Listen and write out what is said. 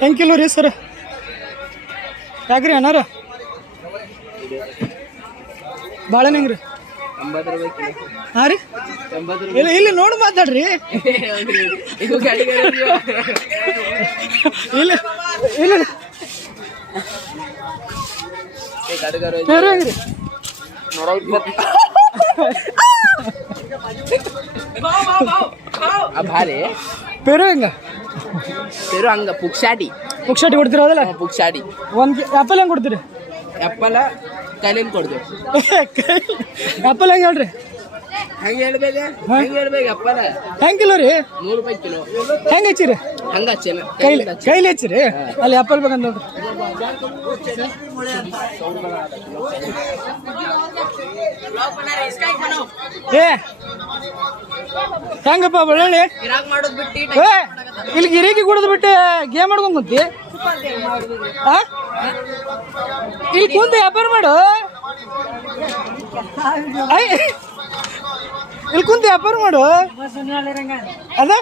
ಹೆಂಗೆ ಕಿಲೋ ರೀ ಸರ್? ಯಾಕ್ರಿ ಅಣ್ಣಾರ ಬಾಳೆಹಣ್ಣು ಹೆಂಗೆ ರೀ? ಹಾಂ ರೀ, ಇಲ್ಲಿ ಇಲ್ಲಿ ನೋಡಿ ಮಾತಾಡ್ರಿ. ಇಲ್ಲ ಇಲ್ಲ ಬೇರೆ ಹೆಂಗ್ರಿ? ಭಾರಿ ಪೇರು ಹೆಂಗ? ಪೇರು ಹಂಗ ಪುಕ್ಷಾಟಿ ಪುಕ್ಷಾಟಿ ಕೊಡ್ತೀರ ಅದಲ್ಲ? ಪುಕ್ಷಾಟಿ. ಒಂದು ಆ್ಯಪಲ್ ಹೆಂಗೆ ಕೊಡ್ತೀರಿ? ಆ್ಯಪಲ್ ಕೈಲಿಂದ ಕೊಡ್ತೀವಿ. ಆ್ಯಪಲ್ ಹೆಂಗೆ ಹೇಳ್ರಿ? ಹಂಗೆ ಹೇಳ್ಬೇಕು, ಹಂಗೆ ಹೇಳ್ಬೇಕು. ಆ್ಯಪಲ್ ಹೆಂಗೆ ಕಿಲೋ ರೀ? 100 ರೂಪಾಯಿ ಕಿಲೋ. ಹೆಂಗೆ ಹಚ್ಚಿರಿ? ಹಂಗ ಹಚ್ಚೇನ ಕೈಲಿ ಹಚ್ಚಿರಿ? ಅಲ್ಲಿ ಆ್ಯಪಲ್ ಬೇಕಂತ ನೋಡ್ರಿ. ಏ ಹೆಂಗಪ್ಪ ಬಳ್ಳಿ? ಏ ಇಲ್ಲಿ ಗಿರಿಕಿ ಕುಡಿದು ಬಿಟ್ಟು ಗೇಮ್ ಆಡ್ಕೊಂಡ್ ಕುಂತಿ? ಇಲ್ಲಿ ಕುಂತ ವ್ಯಾಪಾರ ಮಾಡು. ಇಲ್ಲಿ ಕುಂತ ವ್ಯಾಪಾರ ಮಾಡು ಅದ.